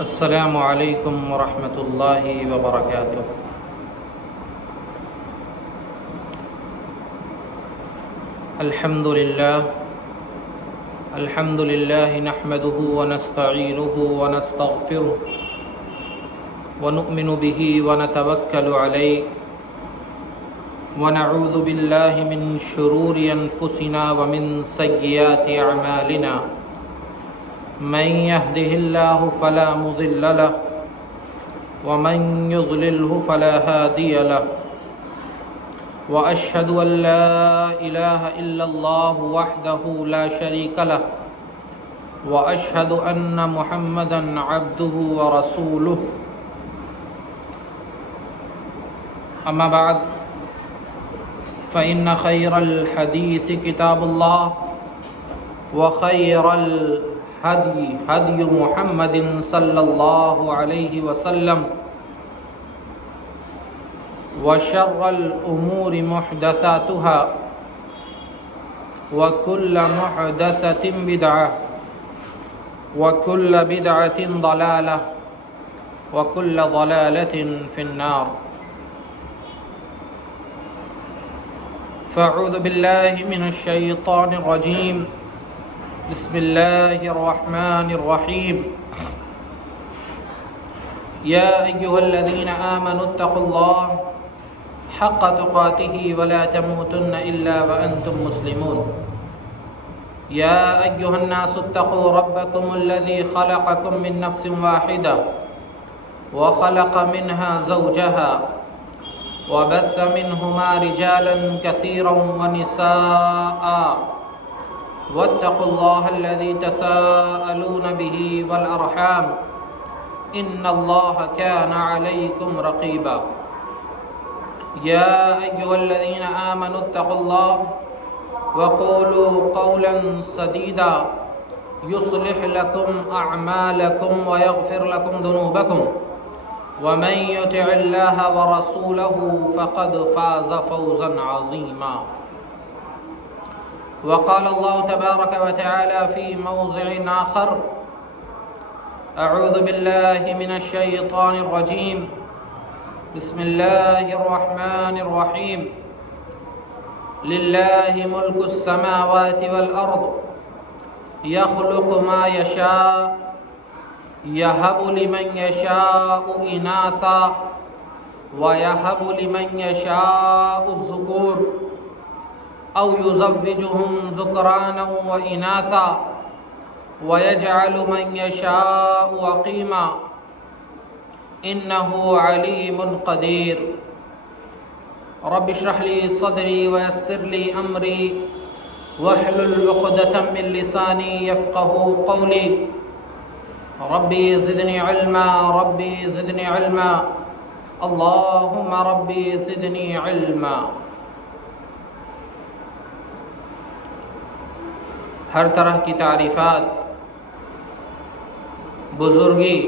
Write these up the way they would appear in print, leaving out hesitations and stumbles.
السلام علیکم ورحمۃ اللہ وبرکاتہ۔ الحمد للہ نحمده ونستعینه ونستغفره ونؤمن به ونتوکل علیہ ونعوذ باللہ من شرور انفسنا ومن سیئات اعمالنا، من يهده الله فلا مضل له ومن يضلله فلا هادي له، وأشهد أن لا إله إلا الله وحده لا شريك له، وأشهد أن محمدا عبده ورسوله، أما بعد فإن خير الحديث كتاب الله، وخير هدي محمد صلى الله عليه وسلم، وشر الأمور محدثاتها، وكل محدثة بدعة، وكل بدعة ضلالة، وكل ضلالة في النار۔ فأعوذ بالله من الشيطان الرجيم، بسم الله الرحمن الرحيم، يا أيها الذين آمنوا اتقوا الله حق تقاته ولا تموتن إلا وأنتم مسلمون، يا أيها الناس اتقوا ربكم الذي خلقكم من نفس واحدة وخلق منها زوجها وبث منهما رجالا كثيرا ونساء، واتقوا الله الذي تساءلون به والأرحام إن الله كان عليكم رقيبا، يا أيها الذين آمنوا اتقوا الله وقولوا قولا سديدا يصلح لكم أعمالكم ويغفر لكم ذنوبكم، ومن يطع الله ورسوله فقد فاز فوزا عظيما۔ وقال الله تبارك وتعالى في موضع آخر، أعوذ بالله من الشيطان الرجيم، بسم الله الرحمن الرحيم، لله ملك السماوات والأرض يخلق ما يشاء يهب لمن يشاء إناثا ويهب لمن يشاء الذكور أو يزوجهم ذكرانا وإناثا ويجعل من يشاء عقيما إنه عليم قدير۔ رب اشرح لي صدري ويسر لي أمري واحلل عقدة من لساني يفقهوا قولي، ربي زدني علما، ربي زدني علما، اللهم ربي زدني علما۔ ہر طرح کی تعریفات بزرگی،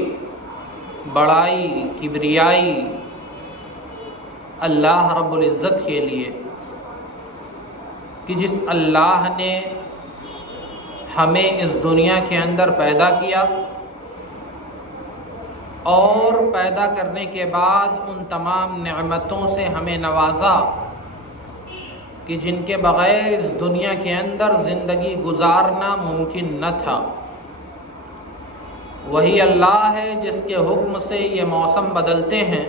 بڑائی، کبریائی اللہ رب العزت کے لیے، کہ جس اللہ نے ہمیں اس دنیا کے اندر پیدا کیا اور پیدا کرنے کے بعد ان تمام نعمتوں سے ہمیں نوازا کہ جن کے بغیر اس دنیا کے اندر زندگی گزارنا ممکن نہ تھا۔ وہی اللہ ہے جس کے حکم سے یہ موسم بدلتے ہیں،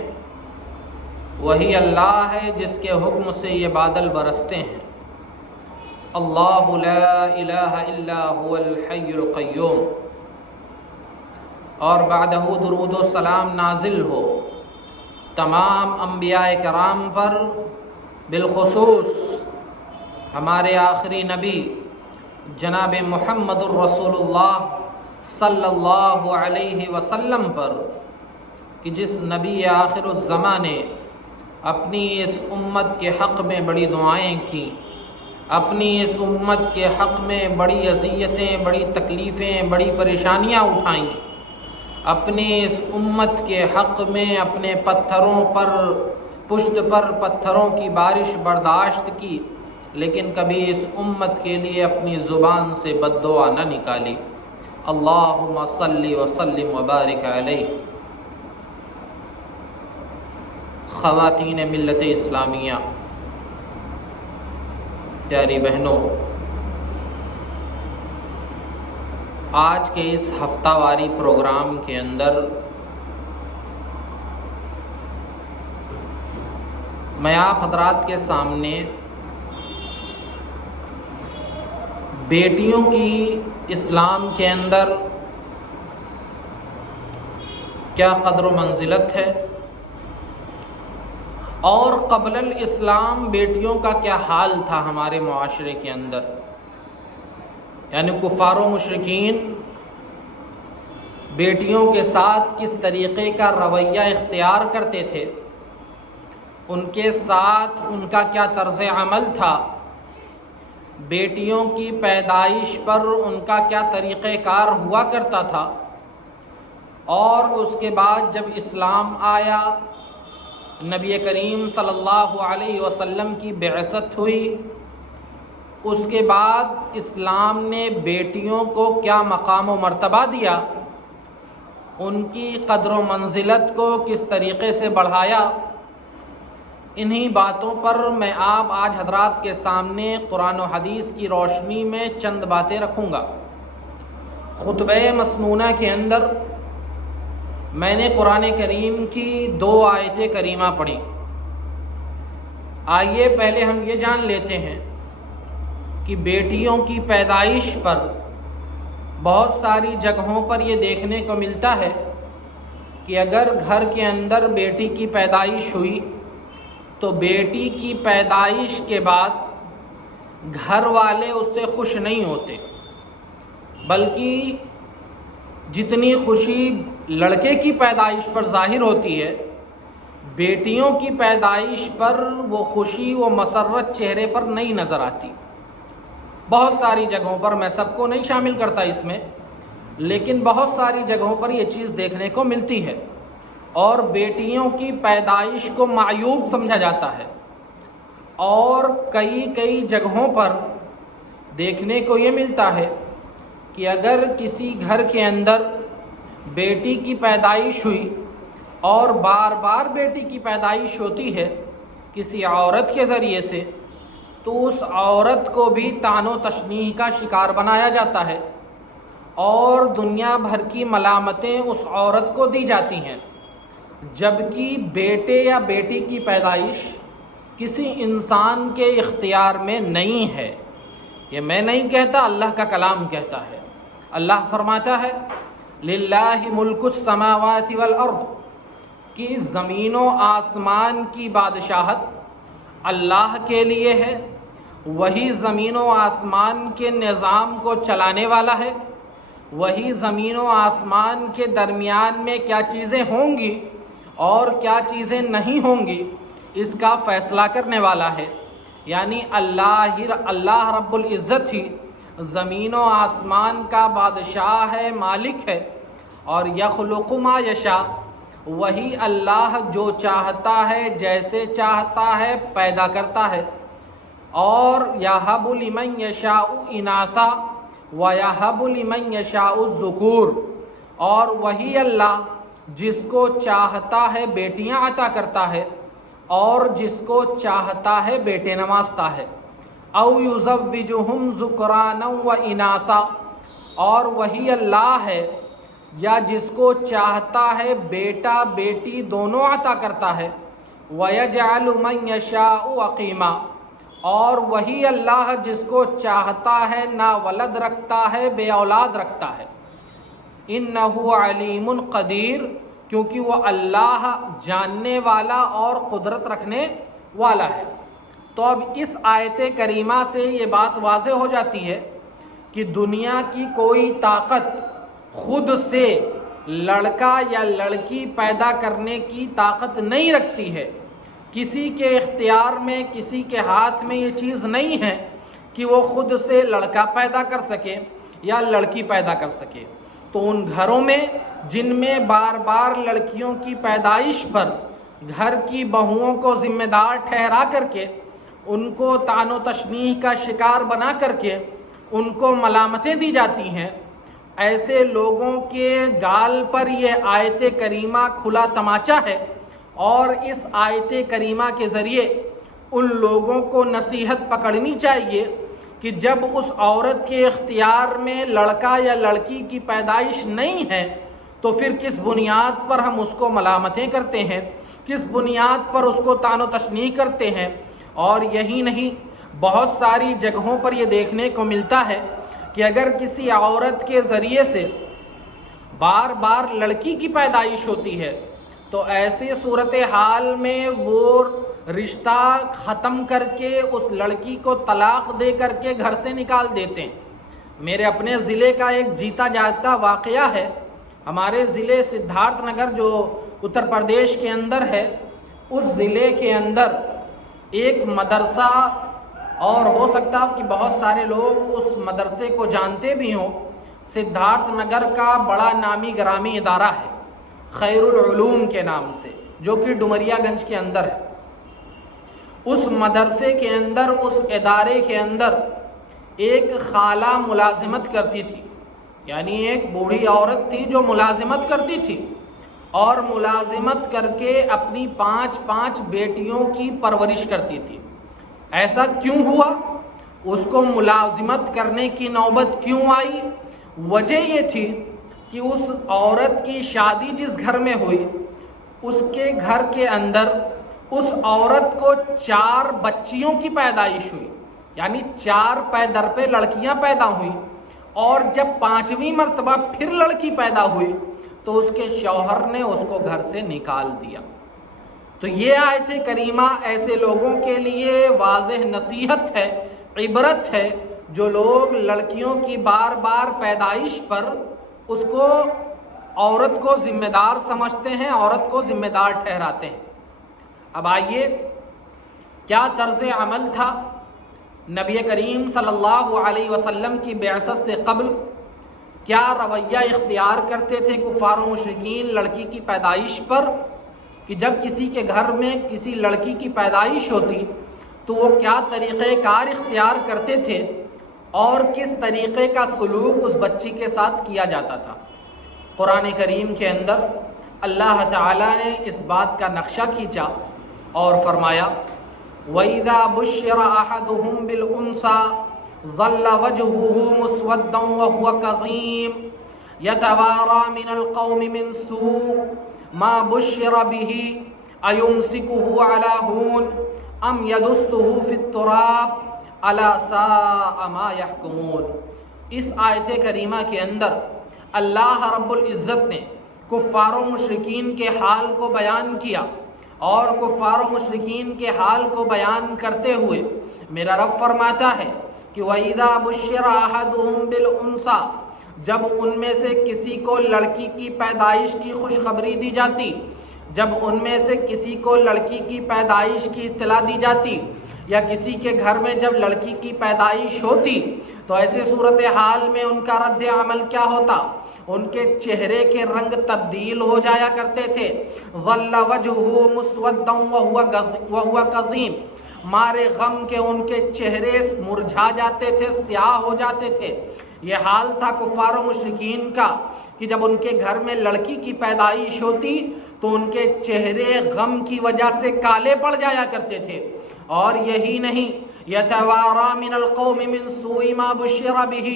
وہی اللہ ہے جس کے حکم سے یہ بادل برستے ہیں۔ اللہ لا الہ الا هو الحی القیوم۔ اور بعدہ درود و سلام نازل ہو تمام انبیاء کرام پر، بالخصوص ہمارے آخری نبی جناب محمد الرسول اللہ صلی اللہ علیہ وسلم پر، کہ جس نبی آخر الزمان نے اپنی اس امت کے حق میں بڑی دعائیں کی، اپنی اس امت کے حق میں بڑی اذیتیں، بڑی تکلیفیں، بڑی پریشانیاں اٹھائیں، اپنی اس امت کے حق میں اپنے پتھروں پر، پشت پر پتھروں کی بارش برداشت کی، لیکن کبھی اس امت کے لیے اپنی زبان سے بد دعا نہ نکالی۔ اللہم صلی وسلم وبارک علیہ۔ خواتین ملت اسلامیہ، پیاری بہنوں، آج کے اس ہفتہ واری پروگرام کے اندر میں آپ حضرات کے سامنے بیٹیوں کی اسلام کے اندر کیا قدر و منزلت ہے اور قبل الاسلام بیٹیوں کا کیا حال تھا ہمارے معاشرے کے اندر، یعنی کفار و مشرکین بیٹیوں کے ساتھ کس طریقے کا رویہ اختیار کرتے تھے، ان کے ساتھ ان کا کیا طرز عمل تھا، بیٹیوں کی پیدائش پر ان کا کیا طریقہ کار ہوا کرتا تھا، اور اس کے بعد جب اسلام آیا، نبی کریم صلی اللہ علیہ وسلم کی بعثت ہوئی، اس کے بعد اسلام نے بیٹیوں کو کیا مقام و مرتبہ دیا، ان کی قدر و منزلت کو کس طریقے سے بڑھایا، انہی باتوں پر میں آپ آج حضرات کے سامنے قرآن و حدیث کی روشنی میں چند باتیں رکھوں گا۔ خطبہ مسنونہ کے اندر میں نے قرآن کریم کی 2 آیتیں کریمہ پڑھی۔ آئیے پہلے ہم یہ جان لیتے ہیں کہ بیٹیوں کی پیدائش پر بہت ساری جگہوں پر یہ دیکھنے کو ملتا ہے کہ اگر گھر کے اندر بیٹی کی پیدائش ہوئی تو بیٹی کی پیدائش کے بعد گھر والے اس سے خوش نہیں ہوتے، بلکہ جتنی خوشی لڑکے کی پیدائش پر ظاہر ہوتی ہے، بیٹیوں کی پیدائش پر وہ خوشی و مسرت چہرے پر نہیں نظر آتی۔ بہت ساری جگہوں پر، میں سب کو نہیں شامل کرتا اس میں، لیکن بہت ساری جگہوں پر یہ چیز دیکھنے کو ملتی ہے، اور بیٹیوں کی پیدائش کو معیوب سمجھا جاتا ہے، اور کئی جگہوں پر دیکھنے کو یہ ملتا ہے کہ اگر کسی گھر کے اندر بیٹی کی پیدائش ہوئی اور بار بار بیٹی کی پیدائش ہوتی ہے کسی عورت کے ذریعے سے، تو اس عورت کو بھی طعن و تشنیع کا شکار بنایا جاتا ہے، اور دنیا بھر کی ملامتیں اس عورت کو دی جاتی ہیں، جبکہ بیٹے یا بیٹی کی پیدائش کسی انسان کے اختیار میں نہیں ہے۔ یہ میں نہیں کہتا، اللہ کا کلام کہتا ہے۔ اللہ فرماتا ہے للہ ملک السماوات والارض، کہ زمین و آسمان کی بادشاہت اللہ کے لیے ہے، وہی زمین و آسمان کے نظام کو چلانے والا ہے، وہی زمین و آسمان کے درمیان میں کیا چیزیں ہوں گی اور کیا چیزیں نہیں ہوں گی اس کا فیصلہ کرنے والا ہے۔ یعنی اللہ رب العزت ہی زمین و آسمان کا بادشاہ ہے، مالک ہے، اور یخلق ما یشاء، وہی اللہ جو چاہتا ہے جیسے چاہتا ہے پیدا کرتا ہے، اور یہب لمن یشاء اناثا ویہب لمن یشاء الذکور، اور وہی اللہ جس کو چاہتا ہے بیٹیاں عطا کرتا ہے اور جس کو چاہتا ہے بیٹے نوازتا ہے، او یزوجہم ذکرانا و اناثا، اور وہی اللہ ہے یا جس کو چاہتا ہے بیٹا بیٹی دونوں عطا کرتا ہے، وَيَجْعَلُ مَن يَشَاءُ عَقِيمًا، اور وہی اللہ جس کو چاہتا ہے نا ولد رکھتا ہے، بے اولاد رکھتا ہے۔ انہ علیم قدیر، کیونکہ وہ اللہ جاننے والا اور قدرت رکھنے والا ہے۔ تو اب اس آیت کریمہ سے یہ بات واضح ہو جاتی ہے کہ دنیا کی کوئی طاقت خود سے لڑکا یا لڑکی پیدا کرنے کی طاقت نہیں رکھتی ہے، کسی کے اختیار میں، کسی کے ہاتھ میں یہ چیز نہیں ہے کہ وہ خود سے لڑکا پیدا کر سکے یا لڑکی پیدا کر سکے۔ تو ان گھروں میں جن میں بار بار لڑکیوں کی پیدائش پر گھر کی بہوؤں کو ذمہ دار ٹھہرا کر کے، ان کو طعن و تشنیع کا شکار بنا کر کے ان کو ملامتیں دی جاتی ہیں، ایسے لوگوں کے گال پر یہ آیت کریمہ کھلا تماچا ہے، اور اس آیت کریمہ کے ذریعے ان لوگوں کو نصیحت پکڑنی چاہیے کہ جب اس عورت کے اختیار میں لڑکا یا لڑکی کی پیدائش نہیں ہے تو پھر کس بنیاد پر ہم اس کو ملامتیں کرتے ہیں، کس بنیاد پر اس کو طعن و تشنیع کرتے ہیں۔ اور یہی نہیں، بہت ساری جگہوں پر یہ دیکھنے کو ملتا ہے کہ اگر کسی عورت کے ذریعے سے بار بار لڑکی کی پیدائش ہوتی ہے تو ایسے صورتحال میں وہ رشتہ ختم کر کے اس لڑکی کو طلاق دے کر کے گھر سے نکال دیتے ہیں۔ میرے اپنے ضلع کا ایک جیتا جاگتا واقعہ ہے۔ ہمارے ضلع سدھارتھ نگر جو اتر پردیش کے اندر ہے، اس ضلع کے اندر ایک مدرسہ، اور ہو سکتا کہ بہت سارے لوگ اس مدرسے کو جانتے بھی ہوں، سدھارتھ نگر کا بڑا نامی گرامی ادارہ ہے خیر العلوم کے نام سے، جو کہ ڈومریا گنج کے اندر ہے۔ اس مدرسے کے اندر، اس ادارے کے اندر ایک خالہ ملازمت کرتی تھی، یعنی ایک بوڑھی عورت تھی جو ملازمت کرتی تھی، اور ملازمت کر کے اپنی 5 بیٹیوں کی پرورش کرتی تھی۔ ایسا کیوں ہوا؟ اس کو ملازمت کرنے کی نوبت کیوں آئی؟ وجہ یہ تھی کہ اس عورت کی شادی جس گھر میں ہوئی، اس کے گھر کے اندر اس عورت کو 4 بچیوں کی پیدائش ہوئی، یعنی 4 پے در پہ لڑکیاں پیدا ہوئیں، اور جب 5ویں مرتبہ پھر لڑکی پیدا ہوئی تو اس کے شوہر نے اس کو گھر سے نکال دیا۔ تو یہ آیت کریمہ ایسے لوگوں کے لیے واضح نصیحت ہے، عبرت ہے، جو لوگ لڑکیوں کی بار بار پیدائش پر اس کو عورت کو ذمہ دار سمجھتے ہیں، عورت کو ذمہ دار ٹھہراتے ہیں۔ اب آئیے، کیا طرز عمل تھا نبی کریم صلی اللہ علیہ وسلم کی بعثت سے قبل؟ کیا رویہ اختیار کرتے تھے کفار و مشرکین لڑکی کی پیدائش پر؟ کہ جب کسی کے گھر میں کسی لڑکی کی پیدائش ہوتی تو وہ کیا طریقہ کار اختیار کرتے تھے، اور کس طریقے کا سلوک اس بچی کے ساتھ کیا جاتا تھا؟ قرآن کریم کے اندر اللہ تعالیٰ نے اس بات کا نقشہ کھینچا اور فرمایا، وَإِذَا بُشِّرَ أَحَدُهُم بِالْأُنثَىٰ ظَلَّ وَجْهُهُ مُسْوَدًّا وَهُوَ كَظِيمٌ يَتَوَارَىٰ مِنَ الْقَوْمِ مِنْ سُوءِ مَا بُشِّرَ بِهِ أَيُمْسِكُهُ عَلَىٰ هُونٍ أَمْ يَدُسُّهُ فِي التُّرَابِ أَلَا سَاءَ مَا يَحْكُمُونَ۔ اس آیت کریمہ کے اندر اللہ رب العزت نے کفار و مشرکین کے حال کو بیان کیا، اور کفار و مشرکین کے حال کو بیان کرتے ہوئے میرا رب فرماتا ہے کہ وَإِذَا بُشِّرَ أَحَدُهُم بِالْأُنثَىٰ، جب ان میں سے کسی کو لڑکی کی پیدائش کی خوشخبری دی جاتی، جب ان میں سے کسی کو لڑکی کی پیدائش کی اطلاع دی جاتی، یا کسی کے گھر میں جب لڑکی کی پیدائش ہوتی، تو ایسے صورتحال میں ان کا رد عمل کیا ہوتا؟ ان کے چہرے کے رنگ تبدیل ہو جایا کرتے تھے۔ ظل وجہہ مسودا وہو کظیم، مارے غم کے ان کے چہرے مرجھا جاتے تھے، سیاہ ہو جاتے تھے۔ یہ حال تھا کفار و مشرکین کا کہ جب ان کے گھر میں لڑکی کی پیدائش ہوتی تو ان کے چہرے غم کی وجہ سے کالے پڑ جایا کرتے تھے۔ اور یہی نہیں، یتوارا من القوم من سوء ما بشر بہ،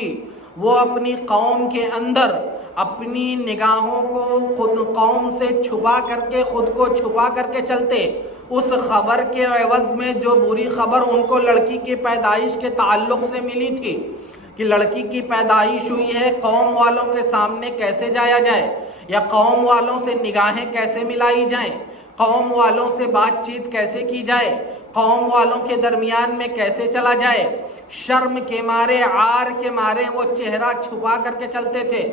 وہ اپنی قوم کے اندر اپنی نگاہوں کو خود قوم سے چھپا کر کے، خود کو چھپا کر کے چلتے، اس خبر کے عوض میں جو بری خبر ان کو لڑکی کی پیدائش کے تعلق سے ملی تھی کہ لڑکی کی پیدائش ہوئی ہے، قوم والوں کے سامنے کیسے جایا جائے، یا قوم والوں سے نگاہیں کیسے ملائی جائیں، قوم والوں سے بات چیت کیسے کی جائے، قوم والوں کے درمیان میں کیسے چلا جائے، شرم کے مارے، عار کے مارے وہ چہرہ چھپا کر کے چلتے تھے،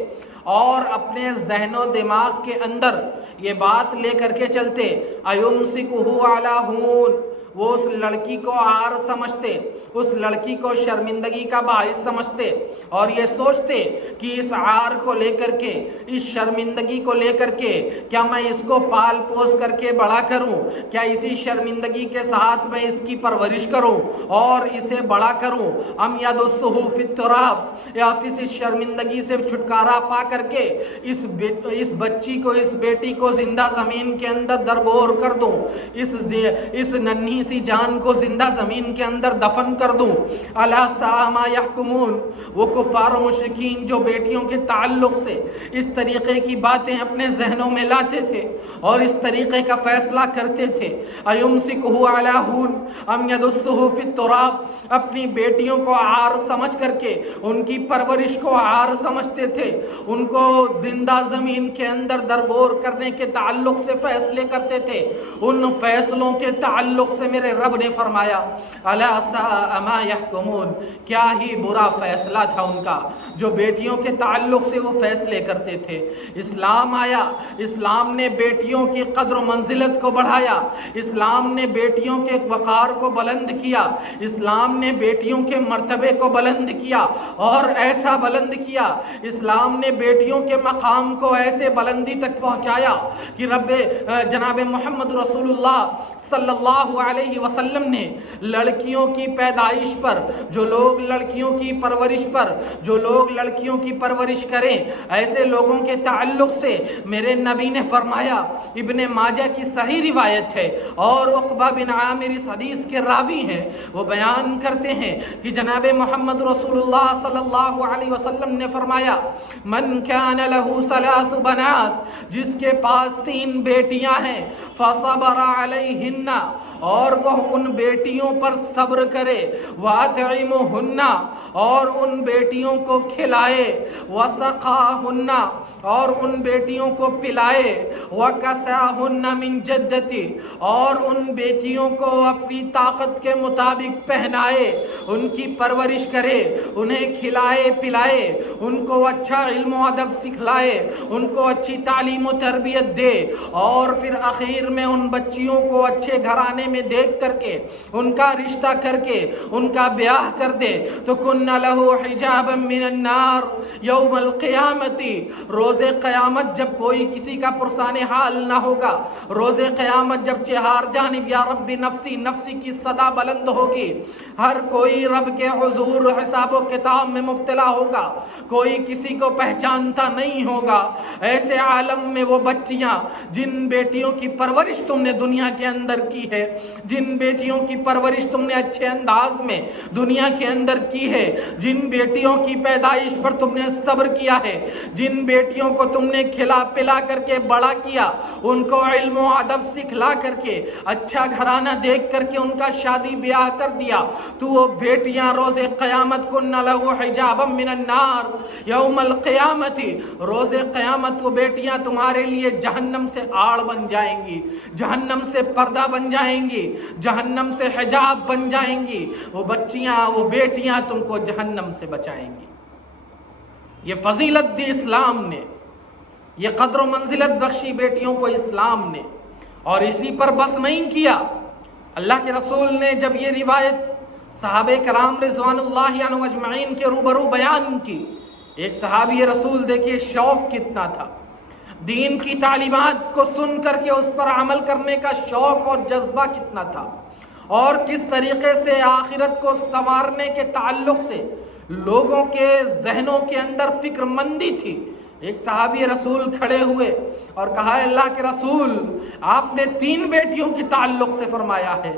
اور اپنے ذہن و دماغ کے اندر یہ بات لے کر کے چلتے، ایمسکہ علی ہون، وہ اس لڑکی کو عار سمجھتے، اس لڑکی کو شرمندگی کا باعث سمجھتے اور یہ سوچتے کہ اس عار کو لے کر کے، اس شرمندگی کو لے کر کے کیا میں اس کو پال پوس کر کے بڑا کروں، کیا اسی شرمندگی کے ساتھ میں اس کی پرورش کروں اور اسے بڑا کروں، ام یدسہ فی التراب، یا پھر اس شرمندگی سے چھٹکارا پا کر کے اس بچی کو، اس بیٹی کو زندہ زمین کے اندر درگور کر دوں، اس ننھی سی جان کو زندہ زمین کے اندر دفن کر دوں۔ الا ساء ما یحکمون، وہ کفار و مشرکین جو بیٹیوں کے تعلق سے اس طریقے کی باتیں اپنے ذہنوں میں لاتے تھے اور اس طریقے کا فیصلہ کرتے تھے، ایمسکہ علی ہون ام یدسہ فی التراب، اپنی بیٹیوں کو عار سمجھ کر کے ان کی پرورش کو عار سمجھتے تھے، ان کو زندہ زمین کے اندر درگور کرنے کے تعلق سے فیصلے کرتے تھے۔ ان فیصلوں کے تعلق سے میرے رب نے فرمایا الا ساء ما یحکمون، کیا ہی برا فیصلہ تھا ان کا جو بیٹیوں کے تعلق سے وہ فیصلے کرتے تھے۔ اسلام آیا، اسلام نے بیٹیوں کی قدر و منزلت کو بڑھایا، اسلام نے بیٹیوں کے وقار کو بلند کیا، اسلام نے بیٹیوں کے مرتبے کو بلند کیا اور ایسا بلند کیا، اسلام نے بیٹیوں کے مقام کو ایسے بلندی تک پہنچایا کہ جناب محمد رسول اللہ صلی اللہ علیہ وسلم نے لڑکیوں کی پیدائش پر، جو لوگ لڑکیوں کی پرورش پر، جو لوگ لڑکیوں کی پرورش کریں، ایسے لوگوں کے تعلق سے میرے نبی نے فرمایا، ابن ماجہ کی صحیح روایت ہے اور عقبہ بن عامر اس حدیث کے راوی ہیں، وہ بیان کرتے ہیں کہ جناب محمد رسول اللہ صلی اللہ علیہ وسلم نے فرمایا من کان لہ ثلاث بنات، جس کے پاس 3 بیٹیاں ہیں، فصبر علیہن، اور وہ ان بیٹیوں پر صبر کرے، وَأَطْعِمُهُنَّ، اور ان بیٹیوں کو کھلائے، وَسَقَاهُنَّ، اور ان بیٹیوں کو پلائے، وَكَسَاهُنَّ مِنْ جَدَّتِ، اور ان بیٹیوں کو اپنی طاقت کے مطابق پہنائے، ان کی پرورش کرے، انہیں کھلائے پلائے، ان کو اچھا علم و ادب سکھلائے، ان کو اچھی تعلیم و تربیت دے، اور پھر اخیر میں ان بچیوں کو اچھے گھرانے میں دیکھ کر کے ان کا رشتہ کر کے ان کا بیاہ کر دے تو کن لہ حجابا من النار یوم القیامت، روز قیامت جب کوئی کسی کا پرسان حال نہ ہوگا، روز قیامت جب چہار جانب یا رب نفسی نفسی کی صدا بلند ہوگی، ہر کوئی رب کے حضور حساب و کتاب میں مبتلا ہوگا، کوئی کسی کو پہچانتا نہیں ہوگا، ایسے عالم میں وہ بچیاں جن بیٹیوں کی پرورش تم نے دنیا کے اندر کی ہے، جن بیٹیوں کی پرورش تم نے اچھے انداز میں دنیا کے اندر کی ہے، جن بیٹیوں کی پیدائش پر تم نے صبر کیا ہے، جن بیٹیوں کو تم نے کھلا پلا کر کے بڑا کیا، ان کو علم و ادب سکھلا کر کے اچھا گھرانہ دیکھ کر کے ان کا شادی بیاہ کر دیا، تو وہ بیٹیاں روز قیامت کن لہ حجابا من النار یوم القیامت، روز قیامت وہ بیٹیاں تمہارے لیے جہنم سے آڑ بن جائیں گی، جہنم سے پردہ بن جائیں گی، جہنم سے حجاب بن جائیں گی، وہ بچیاں وہ بیٹیاں تم کو جہنم سے بچائیں گی۔ یہ فضیلت دی اسلام نے، یہ قدر و منزلت بخشی بیٹیوں کو اسلام نے، اور اسی پر بس نہیں کیا، اللہ کے رسول نے جب یہ روایت صحابہ کرام رضوان اللہ عنہم اجمعین کے روبرو بیان کی، ایک صحابی رسول دیکھیے شوق کتنا تھا، دین کی تعلیمات کو سن کر کے اس پر عمل کرنے کا شوق اور جذبہ کتنا تھا، اور کس طریقے سے آخرت کو سنوارنے کے تعلق سے لوگوں کے ذہنوں کے اندر فکر مندی تھی۔ ایک صحابی رسول کھڑے ہوئے اور کہا اللہ کے رسول آپ نے 3 بیٹیوں کی تعلق سے فرمایا ہے،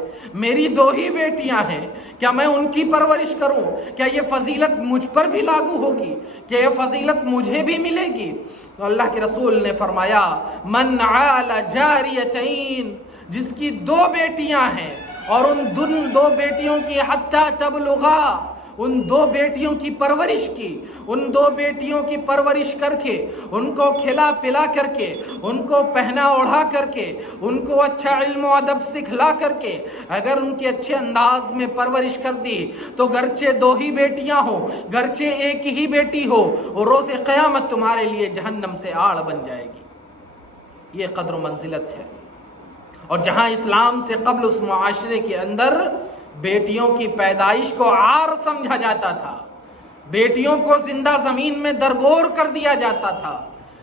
میری 2 ہی بیٹیاں ہیں، کیا میں ان کی پرورش کروں؟ کیا یہ فضیلت مجھ پر بھی لاگو ہوگی؟ کیا یہ فضیلت مجھے بھی ملے گی؟ تو اللہ کے رسول نے فرمایا من عال جاریتین، جس کی 2 بیٹیاں ہیں اور ان 2 بیٹیوں کی حتی تبلغا، ان 2 بیٹیوں کی پرورش کی، ان 2 بیٹیوں کی پرورش کر کے ان کو کھلا پلا کر کے ان کو پہنا اوڑھا کر کے ان کو اچھا علم و ادب سکھلا کر کے اگر ان کے اچھے انداز میں پرورش کر دی تو گرچہ 2 ہی بیٹیاں ہوں، گرچہ 1 ہی بیٹی ہو، وہ روز قیامت تمہارے لیے جہنم سے آڑ بن جائے گی۔ یہ قدر و منزلت ہے۔ اور جہاں اسلام سے قبل اس معاشرے کے اندر بیٹیوں کی پیدائش کو عار سمجھا جاتا تھا، بیٹیوں کو زندہ زمین میں درگور کر دیا جاتا تھا،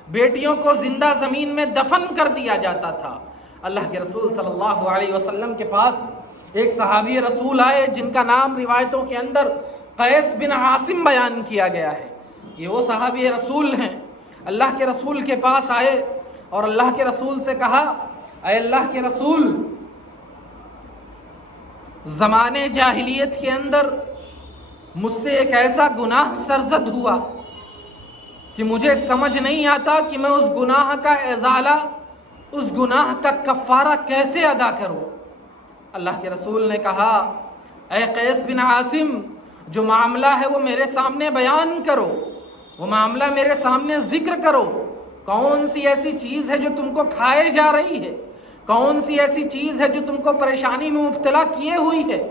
بیٹیوں کو زندہ زمین میں دفن کر دیا جاتا تھا، اللہ کے رسول صلی اللہ علیہ وسلم کے پاس ایک صحابی رسول آئے جن کا نام روایتوں کے اندر قیس بن عاصم بیان کیا گیا ہے۔ یہ وہ صحابی رسول ہیں، اللہ کے رسول کے پاس آئے اور اللہ کے رسول سے کہا، اے اللہ کے رسول، زمانے جاہلیت کے اندر مجھ سے ایک ایسا گناہ سرزد ہوا کہ مجھے سمجھ نہیں آتا کہ میں اس گناہ کا ازالہ، اس گناہ کا کفارہ کیسے ادا کروں۔ اللہ کے رسول نے کہا، اے قیس بن عاصم، جو معاملہ ہے وہ میرے سامنے بیان کرو، وہ معاملہ میرے سامنے ذکر کرو۔ کون سی ایسی چیز ہے جو تم کو کھائے جا رہی ہے؟ کون سی ایسی چیز ہے جو تم کو پریشانی میں مبتلا کیے ہوئی ہے؟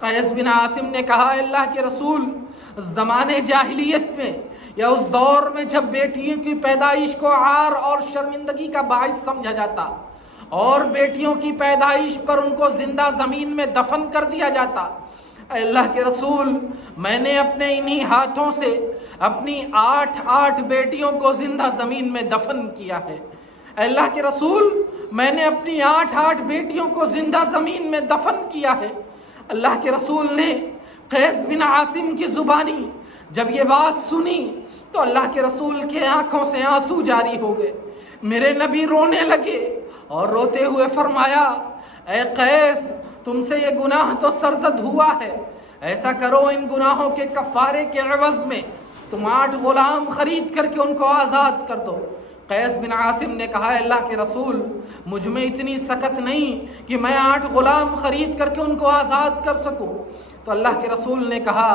قیس بن عاصم نے کہا، اے اللہ کے رسول، زمانے جاہلیت میں یا اس دور میں جب بیٹیوں کی پیدائش کو عار اور شرمندگی کا باعث سمجھا جاتا اور بیٹیوں کی پیدائش پر ان کو زندہ زمین میں دفن کر دیا جاتا، اے اللہ کے رسول، میں نے اپنے انہی ہاتھوں سے اپنی 8 بیٹیوں کو زندہ زمین میں دفن کیا ہے۔ اے اللہ کے رسول، میں نے اپنی 8 بیٹیوں کو زندہ زمین میں دفن کیا ہے۔ اللہ کے رسول نے قیس بن عاصم کی زبانی جب یہ بات سنی تو اللہ کے رسول کے آنکھوں سے آنسو جاری ہو گئے۔ میرے نبی رونے لگے اور روتے ہوئے فرمایا، اے قیس، تم سے یہ گناہ تو سرزد ہوا ہے، ایسا کرو، ان گناہوں کے کفارے کے عوض میں تم 8 غلام خرید کر کے ان کو آزاد کر دو۔ قیس بن عاصم نے کہا، اے اللہ کے رسول، مجھ میں اتنی سکت نہیں کہ میں 8 غلام خرید کر کے ان کو آزاد کر سکوں۔ تو اللہ کے رسول نے کہا،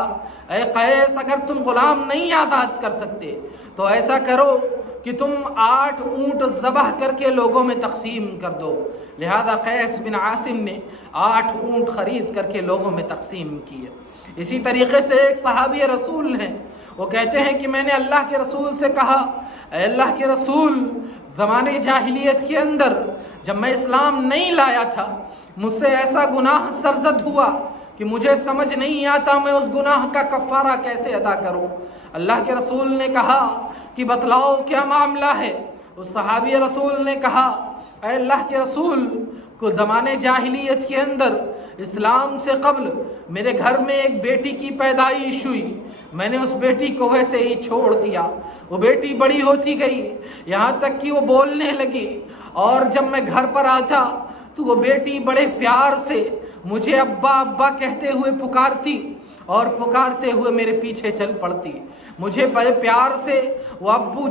اے قیس، اگر تم غلام نہیں آزاد کر سکتے تو ایسا کرو کہ تم 8 اونٹ ذبح کر کے لوگوں میں تقسیم کر دو۔ لہذا قیس بن عاصم نے 8 اونٹ خرید کر کے لوگوں میں تقسیم کیے۔ اسی طریقے سے ایک صحابی رسول ہیں، وہ کہتے ہیں کہ میں نے اللہ کے رسول سے کہا، اے اللہ کے رسول، زمانے جاہلیت کے اندر جب میں اسلام نہیں لایا تھا، مجھ سے ایسا گناہ سرزد ہوا کہ مجھے سمجھ نہیں آتا میں اس گناہ کا کفارہ کیسے ادا کروں۔ اللہ کے رسول نے کہا کہ بتلاؤ کیا معاملہ ہے۔ اس صحابی رسول نے کہا، اے اللہ کے رسول، کو زمانے جاہلیت کے اندر اسلام سے قبل میرے گھر میں ایک بیٹی کی پیدائش ہوئی، میں نے اس بیٹی کو ویسے ہی چھوڑ دیا۔ وہ بیٹی بڑی ہوتی گئی، یہاں تک کہ وہ بولنے لگی، اور جب میں گھر پر آتا تو وہ بیٹی بڑے پیار سے مجھے ابا ابا کہتے ہوئے پکارتی اور پکارتے ہوئے میرے پیچھے چل پڑتی۔ مجھے بڑے پیار سے وہ ابو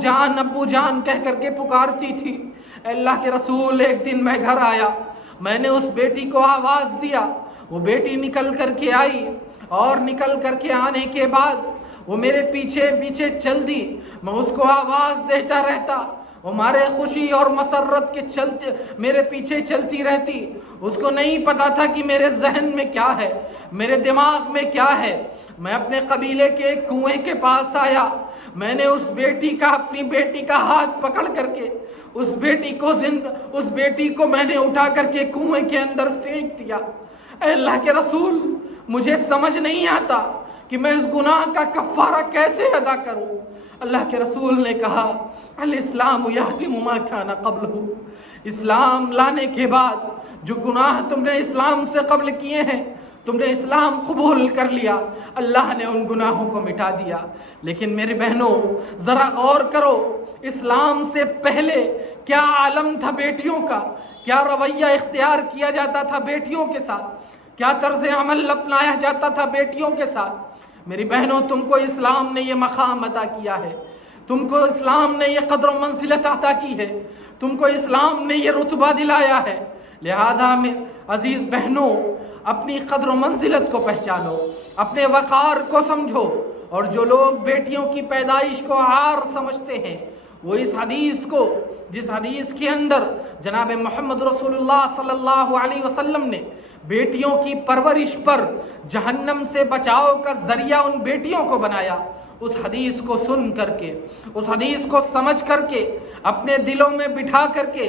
جان کہہ کر کے پکارتی تھی۔ اے اللہ کے رسول، ایک دن میں گھر آیا، میں نے اس بیٹی کو آواز دیا، وہ بیٹی نکل کر کے آئی، اور نکل کر کے آنے کے بعد وہ میرے پیچھے پیچھے چل دی، میں اس کو آواز دیتا رہتا، ہمارے خوشی اور مسرت کے چلتے میرے پیچھے چلتی رہتی۔ اس کو نہیں پتا تھا کہ میرے ذہن میں کیا ہے، میرے دماغ میں کیا ہے۔ میں اپنے قبیلے کے ایک کنویں کے پاس آیا، میں نے اپنی بیٹی کا ہاتھ پکڑ کر کے اس بیٹی کو میں نے اٹھا کر کے کنویں کے اندر پھینک دیا۔ اے اللہ کے رسول، مجھے سمجھ نہیں آتا کہ میں اس گناہ کا کفارہ کیسے ادا کروں۔ اللہ کے رسول نے کہا، الاسلام یحکم ما کان قبلہ، اسلام لانے کے بعد جو گناہ تم نے اسلام سے قبل کیے ہیں، تم نے اسلام قبول کر لیا، اللہ نے ان گناہوں کو مٹا دیا۔ لیکن میرے بہنوں، ذرا غور کرو، اسلام سے پہلے کیا عالم تھا بیٹیوں کا، کیا رویہ اختیار کیا جاتا تھا بیٹیوں کے ساتھ، کیا طرز عمل اپنایا جاتا تھا بیٹیوں کے ساتھ۔ میری بہنوں، تم کو اسلام نے یہ مقام عطا کیا ہے، تم کو اسلام نے یہ قدر و منزلت عطا کی ہے، تم کو اسلام نے یہ رتبہ دلایا ہے۔ لہذا میں عزیز بہنوں، اپنی قدر و منزلت کو پہچانو، اپنے وقار کو سمجھو، اور جو لوگ بیٹیوں کی پیدائش کو عار سمجھتے ہیں، وہ اس حدیث کو، جس حدیث کے اندر جناب محمد رسول اللہ صلی اللہ علیہ وسلم نے بیٹیوں کی پرورش پر جہنم سے بچاؤ کا ذریعہ ان بیٹیوں کو بنایا، اس حدیث کو سن کر کے، اس حدیث کو سمجھ کر کے، اپنے دلوں میں بٹھا کر کے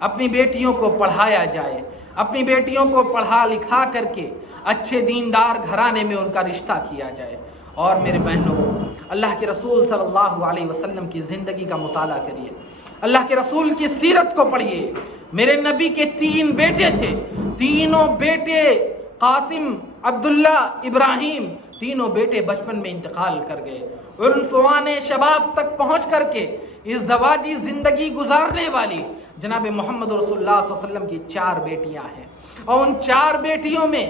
اپنی بیٹیوں کو پڑھایا جائے، اپنی بیٹیوں کو پڑھا لکھا کر کے اچھے دیندار گھرانے میں ان کا رشتہ کیا جائے۔ اور میرے بہنوں، اللہ کے رسول صلی اللہ علیہ وسلم کی زندگی کا مطالعہ کریے، اللہ کے رسول کی سیرت کو پڑھیے۔ میرے نبی کے 3 بیٹے تھے، تینوں بیٹے قاسم، عبداللہ، ابراہیم، تینوں بیٹے بچپن میں انتقال کر گئے۔ عنفوان شباب تک پہنچ کر کے ازدواجی زندگی گزارنے والی جناب محمد رسول اللہ صلی اللہ علیہ وسلم کی 4 بیٹیاں ہیں، اور ان 4 بیٹیوں میں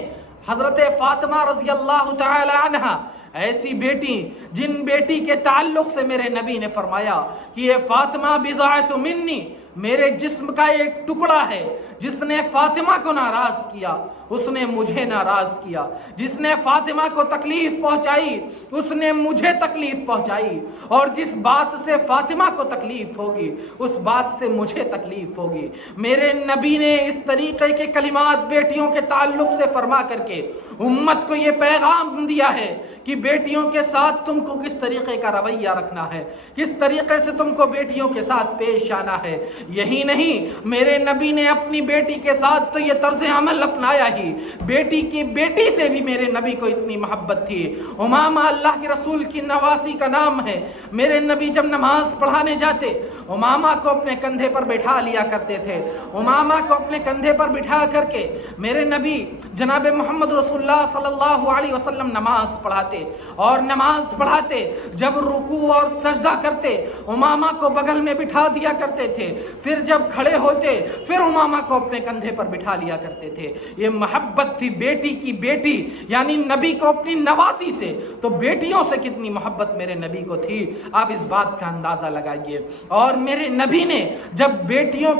حضرت فاطمہ رضی اللہ تعالی عنہا ایسی بیٹی جن بیٹی کے تعلق سے میرے نبی نے فرمایا کہ یہ فاطمہ بضاعت منی، میرے جسم کا ایک ٹکڑا ہے، جس نے فاطمہ کو ناراض کیا اس نے مجھے ناراض کیا، جس نے فاطمہ کو تکلیف پہنچائی اس نے مجھے تکلیف پہنچائی، اور جس بات سے فاطمہ کو تکلیف ہوگی اس بات سے مجھے تکلیف ہوگی۔ میرے نبی نے اس طریقے کے کلمات بیٹیوں کے تعلق سے فرما کر کے امت کو یہ پیغام دیا ہے کہ بیٹیوں کے ساتھ تم کو کس طریقے کا رویہ رکھنا ہے، کس طریقے سے تم کو بیٹیوں کے ساتھ پیش آنا ہے۔ یہی نہیں، میرے نبی نے اپنی بیٹی کے ساتھ تو یہ طرز عمل اپنایا ہی، بیٹی کی بیٹی سے بھی میرے نبی کو اتنی محبت تھی۔ امامہ اللہ کے رسول کی نواسی کا نام ہے۔ میرے نبی جب نماز پڑھانے جاتے امامہ کو اپنے کندھے پر بٹھا لیا کرتے تھے، امامہ کو اپنے کندھے پر بٹھا کر کے میرے نبی جناب محمد رسول اللہ صلی اللہ علیہ وسلم نماز پڑھاتے، اور نماز پڑھاتے جب رکوع اور سجدہ کرتے امامہ کو بغل میں بٹھا دیا کرتے تھے، پھر جب کھڑے ہوتے پھر امامہ کو اپنے کندھے پر بٹھا لیا کرتے تھے۔ یہ محبت تھی بیٹی کی بیٹی یعنی نبی کو اپنی نواسی سے، تو بیٹیوں سے کتنی محبت میرے نبی کو تھی آپ اس بات کا اندازہ لگائیے۔ اور میرے نبی نے جب بیٹیوں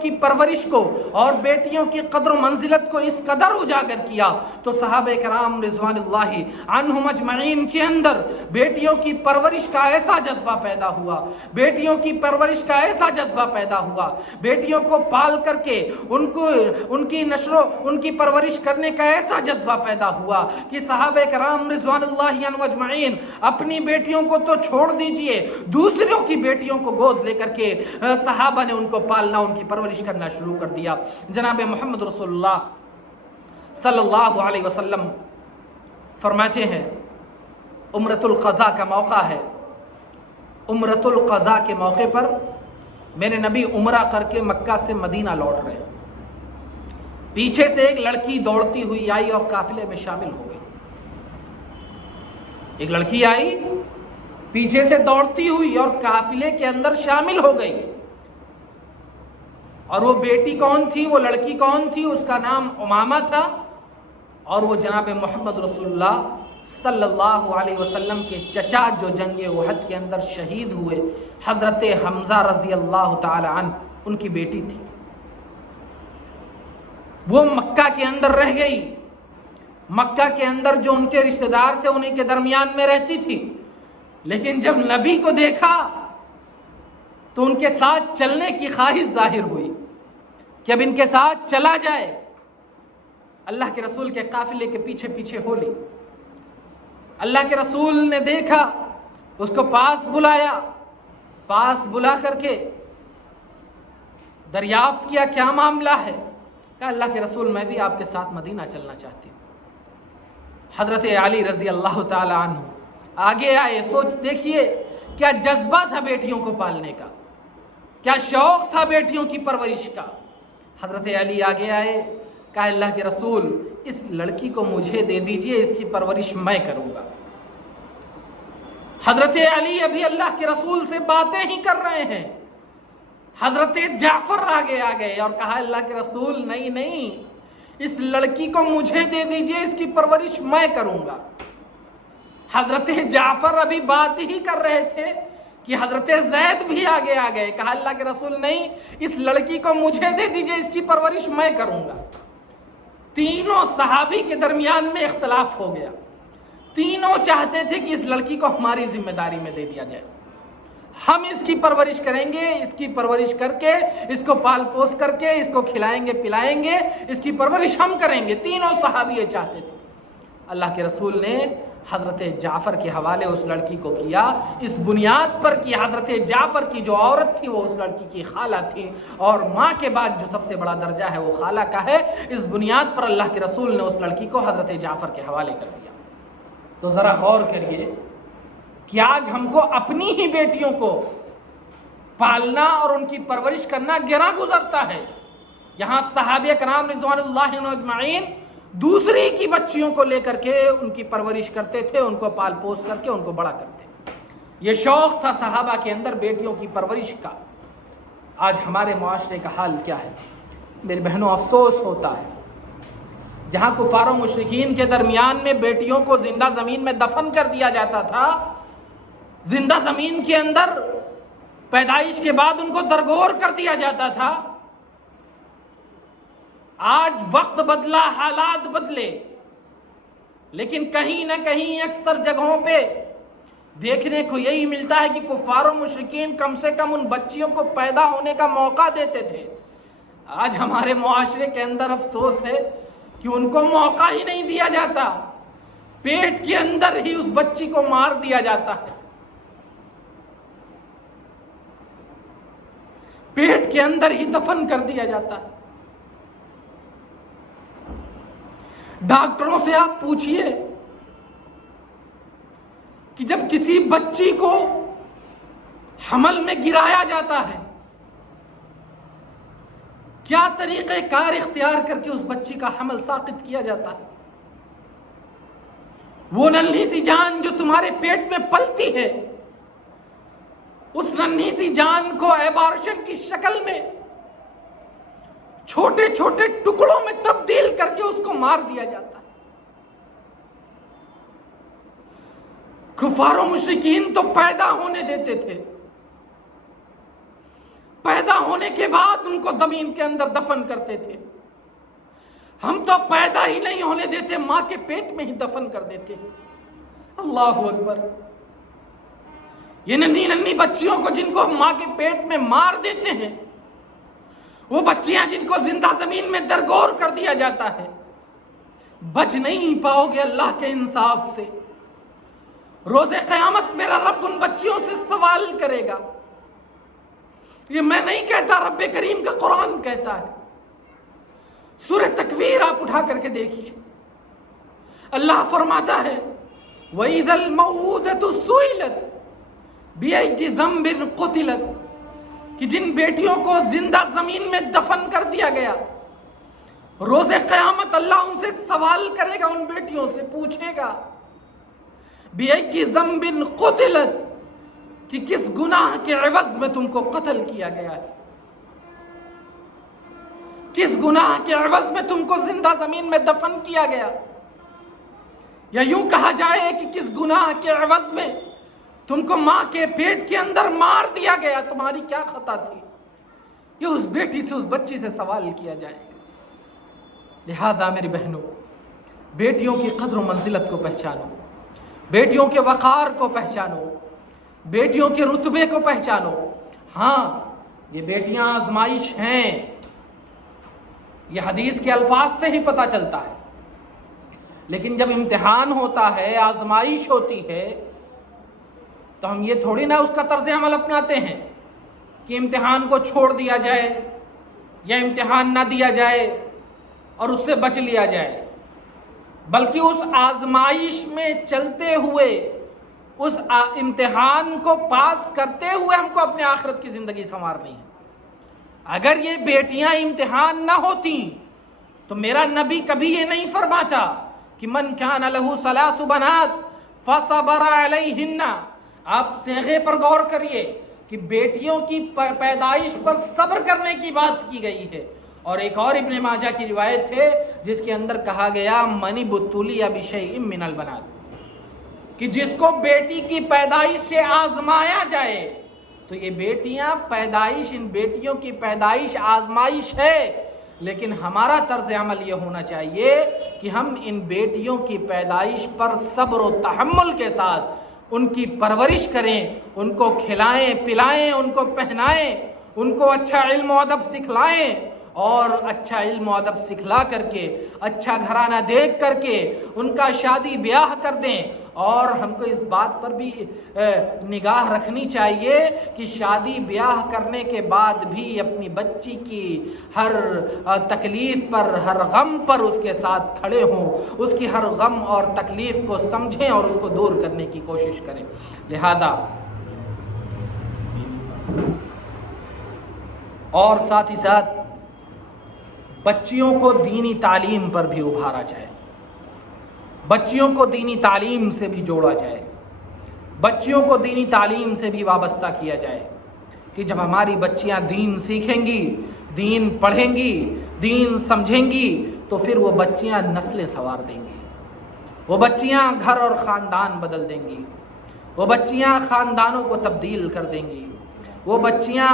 کی پرورش کو اور بیٹیوں کی قدر و منزلت کو اس قدر اجاگر کیا تو صحابہ کرام رضوان اللہ عنہم اجمعین کے اندر بیٹیوں کی پرورش کا ایسا جذبہ پیدا ہوا، بیٹیوں کی پرورش کا ایسا جذبہ پیدا ہوا، بیٹیوں کو پال کر کے ان کی پرورش کرنے کا ایسا جذبہ پیدا ہوا کہ صحابہ کرام رضوان اللہ عنہم اجمعین اپنی بیٹیوں کو تو چھوڑ دیجئے، دوسروں کی بیٹیوں کو گود لے کر کے صحابہ نے ان کو پالنا، ان کی پرورش کرنا شروع کر دیا۔ جناب محمد رسول اللہ صلی اللہ علیہ وسلم فرماتے ہیں عمرۃ القضاء کا موقع ہے، عمرۃ القضاء کے موقع پر میرے نبی عمرہ کر کے مکہ سے مدینہ لوٹ رہے، پیچھے سے ایک لڑکی دوڑتی ہوئی آئی اور قافلے میں شامل ہو گئی۔ ایک لڑکی آئی پیچھے سے دوڑتی ہوئی اور قافلے کے اندر شامل ہو گئی، اور وہ بیٹی کون تھی، وہ لڑکی کون تھی؟ اس کا نام امامہ تھا، اور وہ جناب محمد رسول اللہ صلی اللہ علیہ وسلم کے چچا جو جنگ احد کے اندر شہید ہوئے حضرت حمزہ رضی اللہ تعالی عنہ، ان کی بیٹی تھی۔ وہ مکہ کے اندر رہ گئی، مکہ کے اندر جو ان کے رشتہ دار تھے انہیں کے درمیان میں رہتی تھی، لیکن جب نبی کو دیکھا تو ان کے ساتھ چلنے کی خواہش ظاہر ہوئی کہ اب ان کے ساتھ چلا جائے۔ اللہ کے رسول کے قافلے کے پیچھے پیچھے ہو لی۔ اللہ کے رسول نے دیکھا، اس کو پاس بلایا، پاس بلا کر کے دریافت کیا کیا معاملہ ہے؟ کہا اللہ کے رسول میں بھی آپ کے ساتھ مدینہ چلنا چاہتی ہوں۔ حضرت علی رضی اللہ تعالی عنہ آگے آئے، سوچ دیکھیے کیا جذبہ تھا بیٹیوں کو پالنے کا، کیا شوق تھا بیٹیوں کی پرورش کا۔ حضرت علی آگے آئے، کہا اللہ کے رسول اس لڑکی کو مجھے دے دیجئے، اس کی پرورش میں کروں گا۔ حضرت علی ابھی اللہ کے رسول سے باتیں ہی کر رہے ہیں، حضرت جعفر آگے آ گئے اور کہا اللہ کے رسول نہیں، اس لڑکی کو مجھے دے دیجئے، اس کی پرورش میں کروں گا۔ حضرت جعفر ابھی بات ہی کر رہے تھے کہ حضرت زید بھی آگے آ گئے، کہا اللہ کے رسول نہیں، اس لڑکی کو مجھے دے دیجئے، اس کی پرورش میں کروں گا۔ تینوں صحابی کے درمیان میں اختلاف ہو گیا، تینوں چاہتے تھے کہ اس لڑکی کو ہماری ذمہ داری میں دے دیا جائے، ہم اس کی پرورش کریں گے، اس کی پرورش کر کے اس کو پال پوس کر کے اس کو کھلائیں گے پلائیں گے، اس کی پرورش ہم کریں گے۔ تینوں صحابی یہ چاہتے تھے۔ اللہ کے رسول نے حضرت جعفر کے حوالے اس لڑکی کو کیا، اس بنیاد پر کہ حضرت جعفر کی جو عورت تھی وہ اس لڑکی کی خالہ تھی، اور ماں کے بعد جو سب سے بڑا درجہ ہے وہ خالہ کا ہے، اس بنیاد پر اللہ کے رسول نے اس لڑکی کو حضرت جعفر کے حوالے کر دیا۔ تو ذرا غور کریے کہ آج ہم کو اپنی ہی بیٹیوں کو پالنا اور ان کی پرورش کرنا گراں گزرتا ہے۔ یہاں صحابہ کرام رضوان اللہ عنہم اجمعین دوسری کی بچیوں کو لے کر کے ان کی پرورش کرتے تھے، ان کو پال پوس کر کے ان کو بڑا کرتے۔ یہ شوق تھا صحابہ کے اندر بیٹیوں کی پرورش کا۔ آج ہمارے معاشرے کا حال کیا ہے؟ میری بہنوں، افسوس ہوتا ہے جہاں کفار و مشرکین کے درمیان میں بیٹیوں کو زندہ زمین میں دفن کر دیا جاتا تھا، زندہ زمین کے اندر پیدائش کے بعد ان کو درگور کر دیا جاتا تھا۔ آج وقت بدلا، حالات بدلے، لیکن کہیں نہ کہیں اکثر جگہوں پہ دیکھنے کو یہی ملتا ہے کہ کفار و مشرکین کم سے کم ان بچیوں کو پیدا ہونے کا موقع دیتے تھے۔ آج ہمارے معاشرے کے اندر افسوس ہے کہ ان کو موقع ہی نہیں دیا جاتا، پیٹ کے اندر ہی اس بچی کو مار دیا جاتا ہے، پیٹ کے اندر ہی دفن کر دیا جاتا ہے۔ ڈاکٹروں سے آپ پوچھئے کہ جب کسی بچی کو حمل میں گرایا جاتا ہے کیا طریقہ کار اختیار کر کے اس بچی کا حمل ساقط کیا جاتا ہے؟ وہ ننھی سی جان جو تمہارے پیٹ میں پلتی ہے، اس ننھی سی جان کو ایبارشن کی شکل میں چھوٹے چھوٹے ٹکڑوں میں تبدیل کر کے اس کو مار دیا جاتا ہے۔ کفار و مشرکین تو پیدا ہونے دیتے تھے، پیدا ہونے کے بعد ان کو زمین کے اندر دفن کرتے تھے۔ ہم تو پیدا ہی نہیں ہونے دیتے، ماں کے پیٹ میں ہی دفن کر دیتے۔ اللہ اکبر! یہ ننھی ننھی بچیوں کو جن کو ہم ماں کے پیٹ میں مار دیتے ہیں، وہ بچیاں جن کو زندہ زمین میں درگور کر دیا جاتا ہے، بچ نہیں پاؤ گے اللہ کے انصاف سے۔ روز قیامت میرا رب ان بچیوں سے سوال کرے گا۔ یہ میں نہیں کہتا، رب کریم کا قرآن کہتا ہے۔ سورہ تکویر آپ اٹھا کر کے دیکھیے، اللہ فرماتا ہے وَإِذَا الْمَوْءُودَةُ سُئِلَتْ بِأَيِّ ذَنبٍ قُتِلَتْ، کہ جن بیٹیوں کو زندہ زمین میں دفن کر دیا گیا، روز قیامت اللہ ان سے سوال کرے گا، ان بیٹیوں سے پوچھے گا بِأَيِّ ذَنبٍ قُتِلَتْ، کہ کس گناہ کے عوض میں تم کو قتل کیا گیا ہے، کس گناہ کے عوض میں تم کو زندہ زمین میں دفن کیا گیا، یا یوں کہا جائے کہ کس گناہ کے عوض میں تم کو ماں کے پیٹ کے اندر مار دیا گیا، تمہاری کیا خطا تھی؟ یہ اس بیٹی سے، اس بچی سے سوال کیا جائے گا۔ لہذا میری بہنوں، بیٹیوں کی قدر و منزلت کو پہچانو، بیٹیوں کے وقار کو پہچانو، بیٹیوں کے رتبے کو پہچانو۔ ہاں، یہ بیٹیاں آزمائش ہیں، یہ حدیث کے الفاظ سے ہی پتہ چلتا ہے، لیکن جب امتحان ہوتا ہے، آزمائش ہوتی ہے، تو ہم یہ تھوڑی نہ اس کا طرز عمل اپناتے ہیں کہ امتحان کو چھوڑ دیا جائے یا امتحان نہ دیا جائے اور اس سے بچ لیا جائے، بلکہ اس آزمائش میں چلتے ہوئے، اس امتحان کو پاس کرتے ہوئے ہم کو اپنے آخرت کی زندگی سنوارنی ہے۔ اگر یہ بیٹیاں امتحان نہ ہوتی تو میرا نبی کبھی یہ نہیں فرماتا کہ من کان لہ ثلاث بنات فصبر علیہن۔ آپ صیغے پر غور کریے کہ بیٹیوں کی پیدائش پر صبر کرنے کی بات کی گئی ہے، اور ایک اور ابن ماجہ کی روایت ہے جس کے اندر کہا گیا من ابتلی بشیء من البنات، کہ جس کو بیٹی کی پیدائش سے آزمایا جائے، تو یہ بیٹیاں پیدائش، ان بیٹیوں کی پیدائش آزمائش ہے، لیکن ہمارا طرز عمل یہ ہونا چاہیے کہ ہم ان بیٹیوں کی پیدائش پر صبر و تحمل کے ساتھ ان کی پرورش کریں، ان کو کھلائیں پلائیں، ان کو پہنائیں، ان کو اچھا علم و ادب سکھلائیں، اور اچھا علم و ادب سکھلا کر کے، اچھا گھرانہ دیکھ کر کے ان کا شادی بیاہ کر دیں۔ اور ہم کو اس بات پر بھی نگاہ رکھنی چاہیے کہ شادی بیاہ کرنے کے بعد بھی اپنی بچی کی ہر تکلیف پر، ہر غم پر اس کے ساتھ کھڑے ہوں، اس کی ہر غم اور تکلیف کو سمجھیں اور اس کو دور کرنے کی کوشش کریں۔ لہذا اور ساتھ ہی ساتھ بچیوں کو دینی تعلیم پر بھی ابھارا جائے، بچیوں کو دینی تعلیم سے بھی جوڑا جائے، بچیوں کو دینی تعلیم سے بھی وابستہ کیا جائے کہ جب ہماری بچیاں دین سیکھیں گی، دین پڑھیں گی، دین سمجھیں گی، تو پھر وہ بچیاں نسلیں سنوار دیں گی، وہ بچیاں گھر اور خاندان بدل دیں گی، وہ بچیاں خاندانوں کو تبدیل کر دیں گی، وہ بچیاں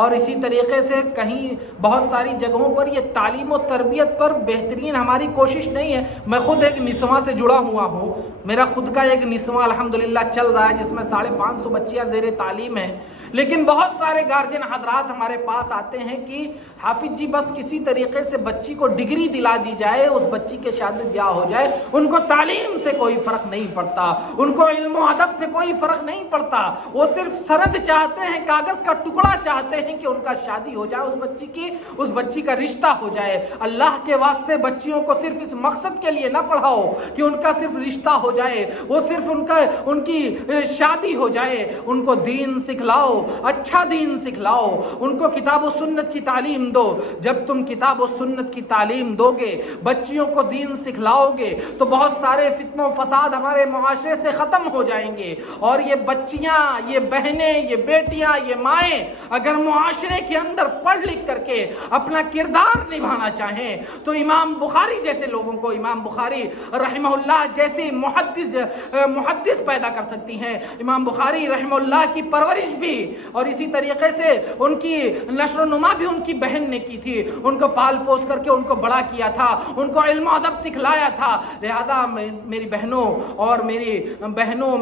اور اسی طریقے سے کہیں بہت ساری جگہوں پر یہ تعلیم و تربیت پر بہترین ہماری کوشش نہیں ہے۔ میں خود ایک نسواں سے جڑا ہوا ہوں، میرا خود کا ایک نسواں الحمدللہ چل رہا ہے جس میں 550 بچیاں زیر تعلیم ہیں، لیکن بہت سارے گارجن حضرات ہمارے پاس آتے ہیں کہ حافظ جی بس کسی طریقے سے بچی کو ڈگری دلا دی جائے، اس بچی کے شادی بیاہ ہو جائے، ان کو تعلیم سے کوئی فرق نہیں پڑتا، ان کو علم و ادب سے کوئی فرق نہیں پڑتا، وہ صرف سند چاہتے ہیں، کاغذ کا ٹکڑا چاہتے ہیں کہ ان کا شادی ہو جائے، اس بچی کا رشتہ ہو جائے۔ اللہ کے واسطے بچیوں کو صرف اس مقصد کے لیے نہ پڑھاؤ کہ ان کا صرف رشتہ ہو جائے، وہ صرف ان کی شادی ہو جائے، ان کو دین سکھلاؤ، اچھا دین سکھلاؤ، ان کو کتاب و سنت کی تعلیم دو۔ جب تم کتاب و سنت کی تعلیم دو گے، بچیوں کو دین سکھلاؤ گے، تو بہت سارے فتنہ و فساد ہمارے معاشرے سے ختم ہو جائیں گے۔ اور یہ بچیاں، یہ بہنیں، یہ بیٹیاں، یہ مائیں اگر معاشرے کے اندر پڑھ لکھ کر کے اپنا کردار نبھانا چاہیں تو امام بخاری جیسے لوگوں کو، امام بخاری رحمہ اللہ جیسے محدث پیدا کر سکتی ہیں۔ امام بخاری رحمہ اللہ کی پرورش بھی اور اسی طریقے سے ان کی نشر و نما بھی ان کی بہن نے کی تھی، ان کو پال پوس کر کے ان کو بڑا کیا تھا، ان کو علم و ادب سکھلایا تھا۔ لہذا میری بہنوں اور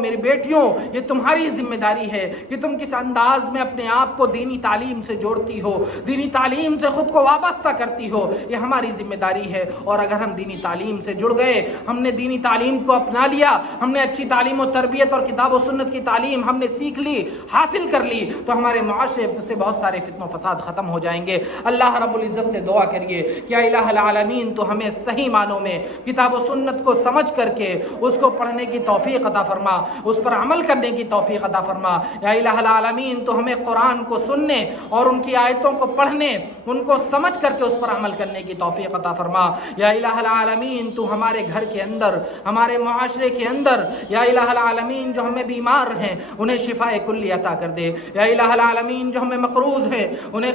میری بیٹیوں، یہ تمہاری ذمہ داری ہے کہ تم کس انداز میں اپنے آپ کو دینی تعلیم سے جوڑتی ہو، دینی تعلیم سے خود کو وابستہ کرتی ہو، یہ ہماری ذمہ داری ہے۔ اور اگر ہم دینی تعلیم سے جڑ گئے، ہم نے دینی تعلیم کو اپنا لیا، ہم نے اچھی تعلیم و تربیت اور کتاب و سنت کی تعلیم ہم نے سیکھ لی، حاصل کر لی، تو ہمارے معاشرے سے بہت سارے فتن و فساد ختم ہو جائیں گے۔ اللہ رب العزت سے دعا کریے کہ اے الہ العالمین تو ہمیں صحیح معنوں میں کتاب و سنت کو سمجھ کر کے اس کو پڑھنے کی توفیق عطا فرما، اس پر عمل کرنے کی توفیق عطا فرما۔ یا الہ العالمین تو ہمیں قرآن کو سننے اور ان کی آیتوں کو پڑھنے، ان کو سمجھ کر کے اس پر عمل کرنے کی توفیق عطا فرما۔ یا الہ العالمین تو ہمارے گھر کے اندر، ہمارے معاشرے کے اندر، یا الہ العالمین جو ہمیں بیمار ہیں انہیں شفاء کلی عطا کر دے، یا الہ العالمین جو ہمیں مقروض ہیں انہیں